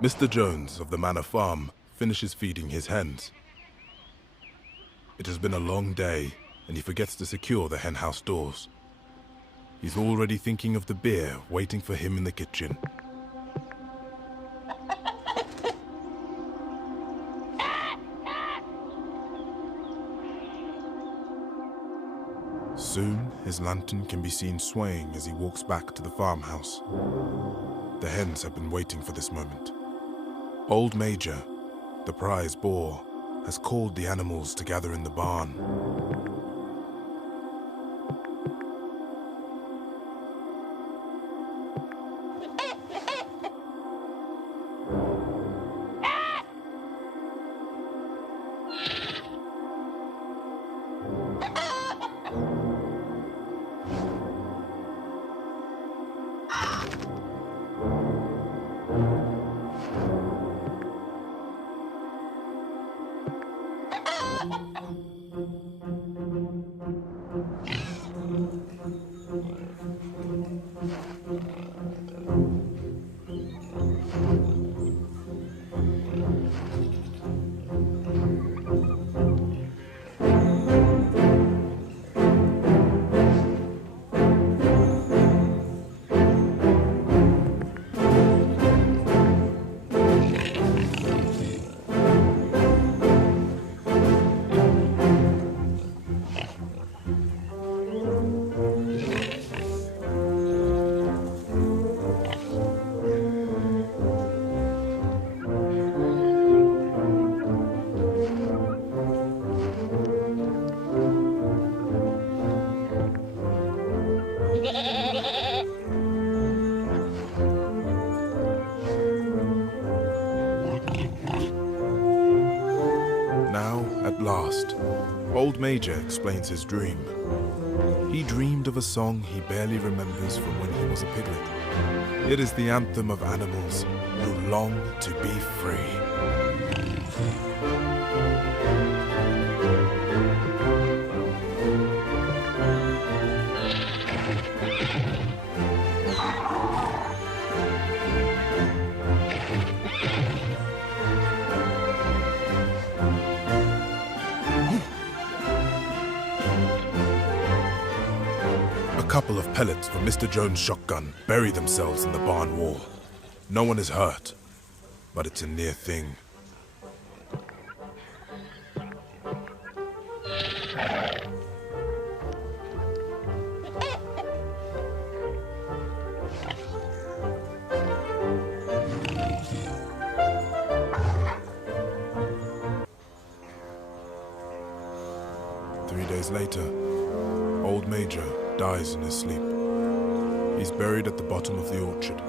Mr. Jones of the Manor Farm finishes feeding his hens. It has been a long day, and he forgets to secure the henhouse doors. He's already thinking of the beer waiting for him in the kitchen. Soon, his lantern can be seen swaying as he walks back to the farmhouse. The hens have been waiting for this moment. Old Major, the prize boar, has called the animals to gather in the barn. Now, at last, Old Major explains his dream. He dreamed of a song he barely remembers from when he was a piglet. It is the anthem of animals who long to be free. A couple of pellets from Mr. Jones' shotgun bury themselves in the barn wall. No one is hurt, but it's a near thing. Three days later, Old Major dies in his sleep. He's buried at the bottom of the orchard.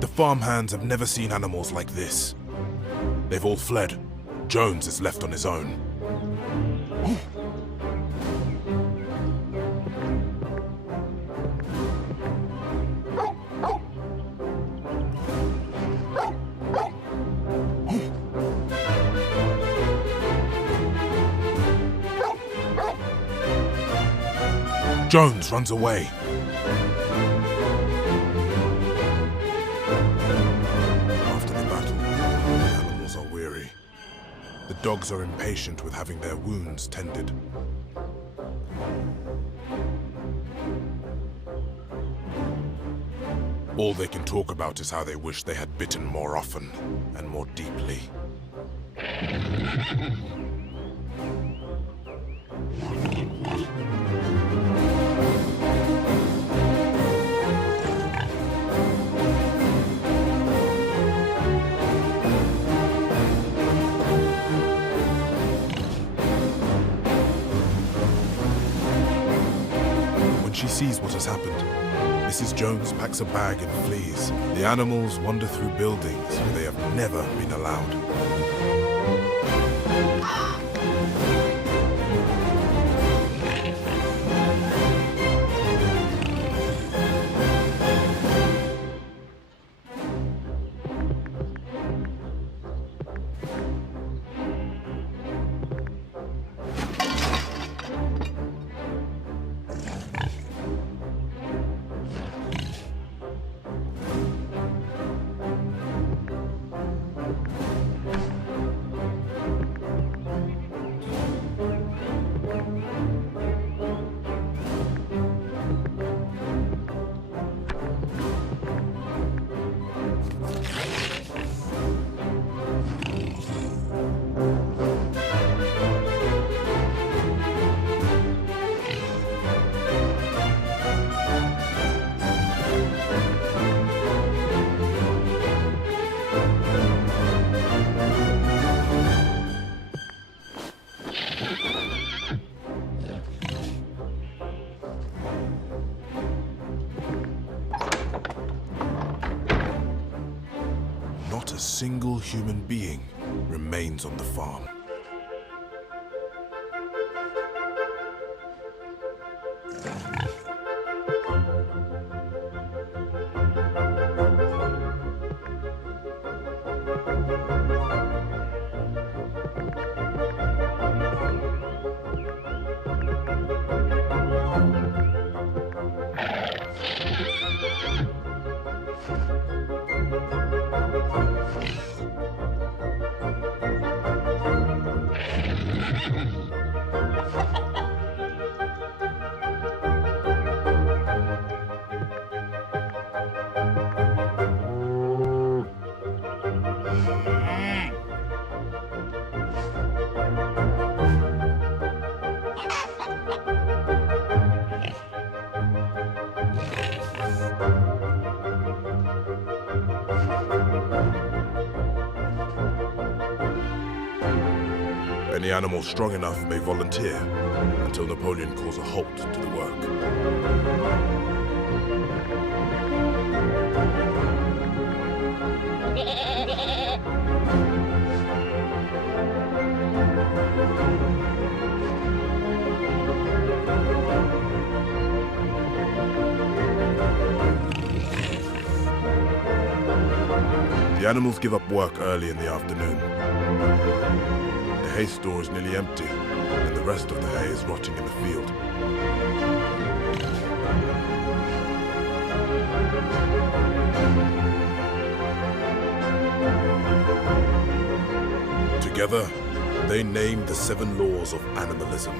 The farmhands have never seen animals like this. They've all fled. Jones is left on his own. Jones runs away. After the battle, the animals are weary. The dogs are impatient with having their wounds tended. All they can talk about is how they wish they had bitten more often and more deeply. When she sees what has happened, Mrs. Jones packs a bag and flees. The animals wander through buildings where they have never been allowed. Not a single human being remains on the farm. Any animal strong enough may volunteer until Napoleon calls a halt to the work. The animals give up work early in the afternoon. The hay store is nearly empty, and the rest of the hay is rotting in the field. Together, they name the 7 laws of animalism.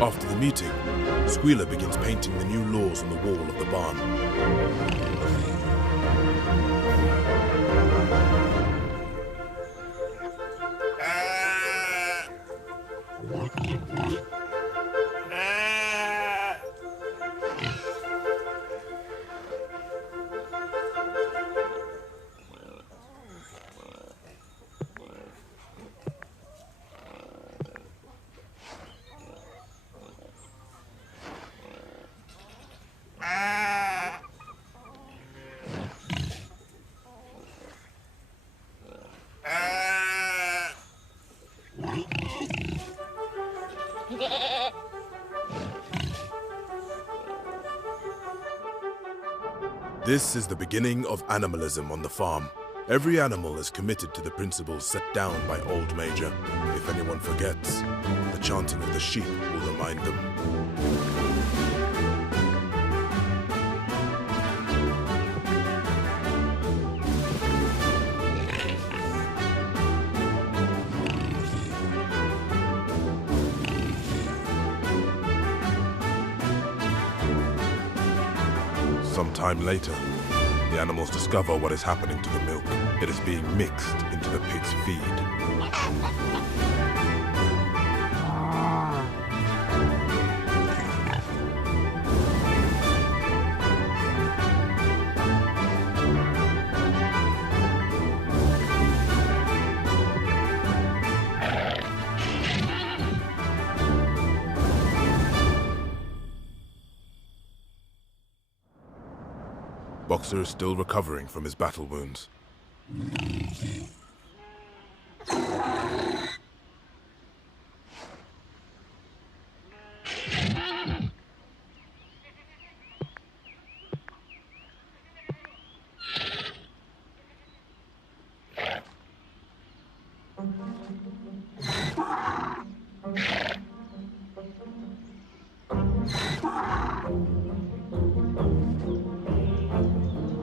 After the meeting, Squealer begins painting the new laws on the wall of the barn. This is the beginning of animalism on the farm. Every animal is committed to the principles set down by Old Major. If anyone forgets, the chanting of the sheep will remind them. Sometime later, the animals discover what is happening to the milk. It is being mixed into the pig's feed. Boxer is still recovering from his battle wounds.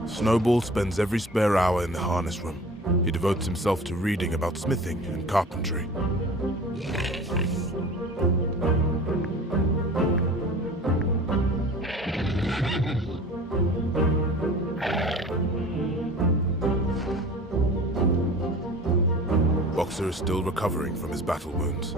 Snowball spends every spare hour in the harness room. He devotes himself to reading about smithing and carpentry. Boxer is still recovering from his battle wounds.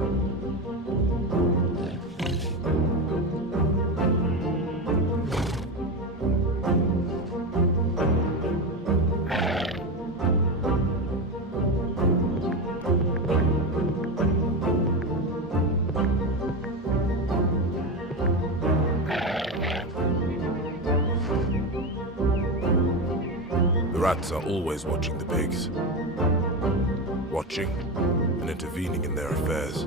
The rats are always watching the pigs. Watching and intervening in their affairs.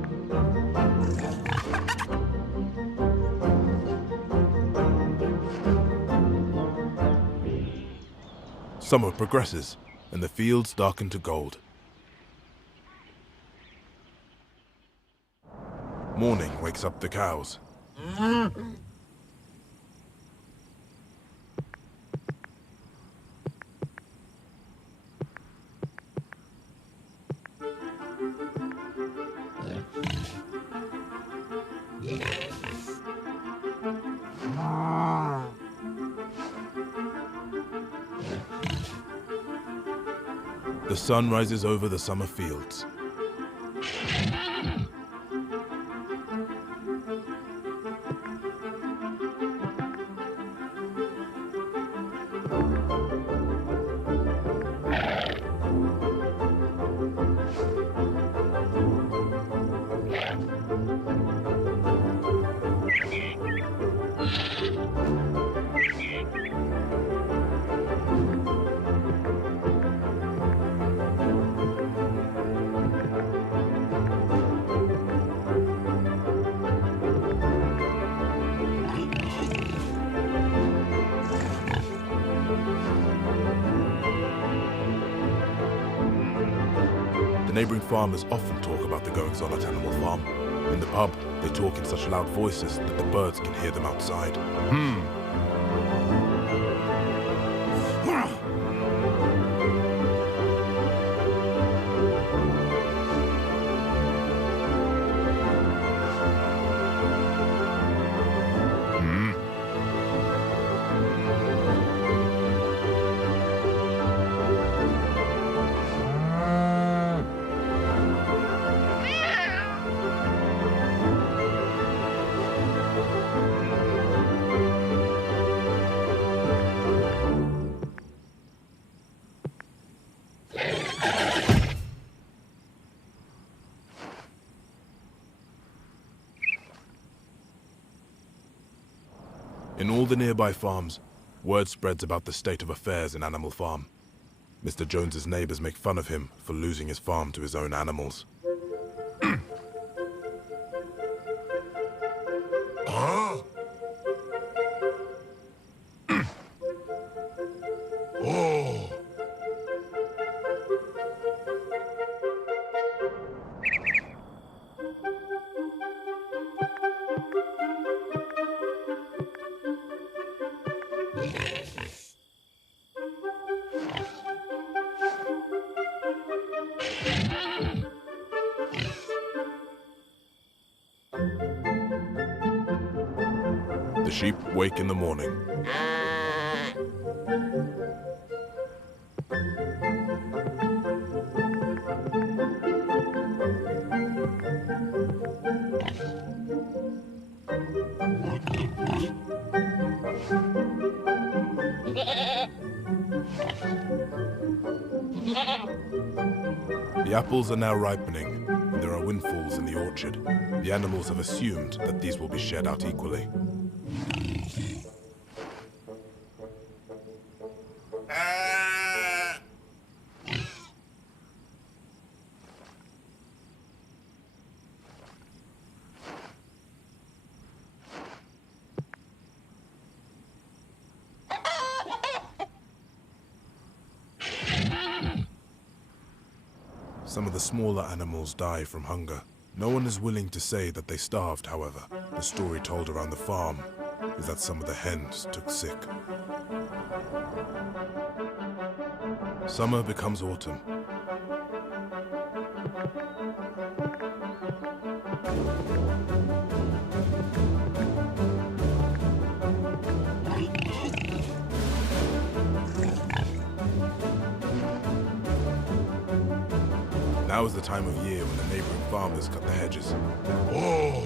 Summer progresses, and the fields darken to gold. Morning wakes up the cows. The sun rises over the summer fields. Neighbouring farmers often talk about the goings-on at Animal Farm. In the pub, they talk in such loud voices that the birds can hear them outside. In all the nearby farms, word spreads about the state of affairs in Animal Farm. Mr. Jones's neighbors make fun of him for losing his farm to his own animals. The sheep wake in the morning. The apples are now ripening, and there are windfalls in the orchard. The animals have assumed that these will be shared out equally. Some of the smaller animals die from hunger. No one is willing to say that they starved, however. The story told around the farm is that some of the hens took sick. Summer becomes autumn. Now is the time of year when the neighboring farmers cut the hedges. Oh!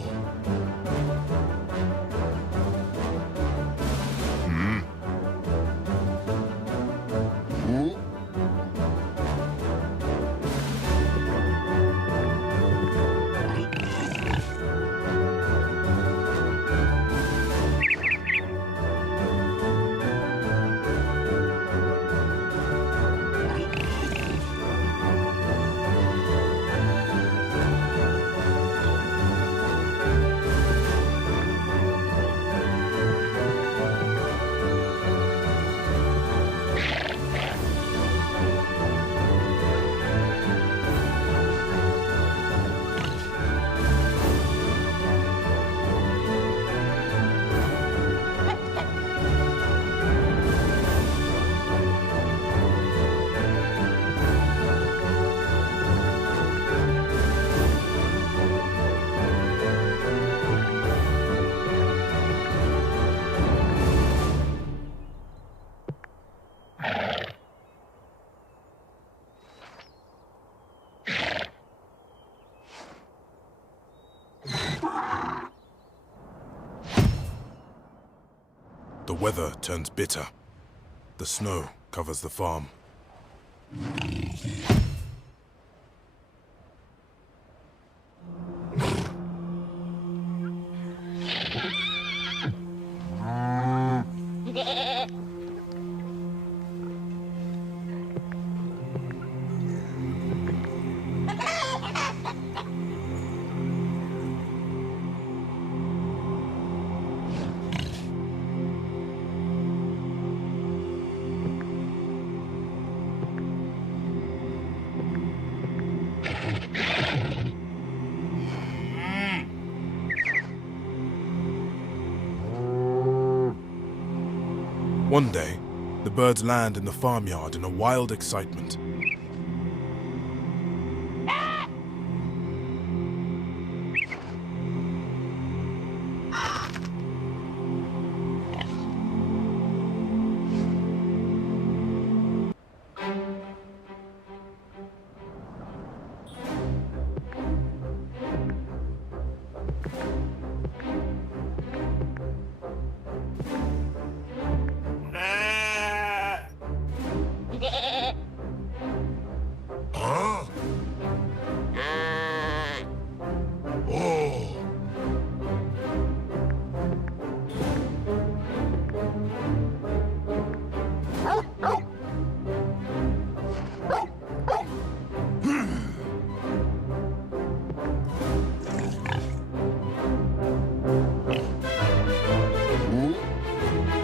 The weather turns bitter. The snow covers the farm. One day, the birds land in the farmyard in a wild excitement.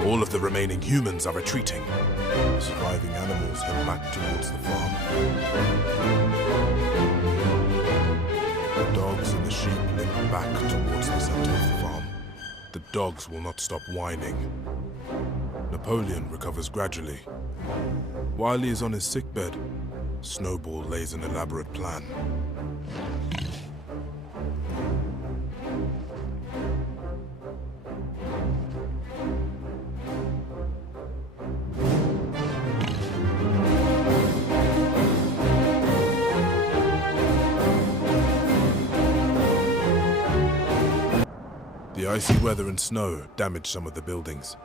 All of the remaining humans are retreating. The surviving animals head back towards the farm. The dogs and the sheep limp back towards the center of the farm. The dogs will not stop whining. Napoleon recovers gradually. While he is on his sickbed, Snowball lays an elaborate plan. The icy weather and snow damaged some of the buildings,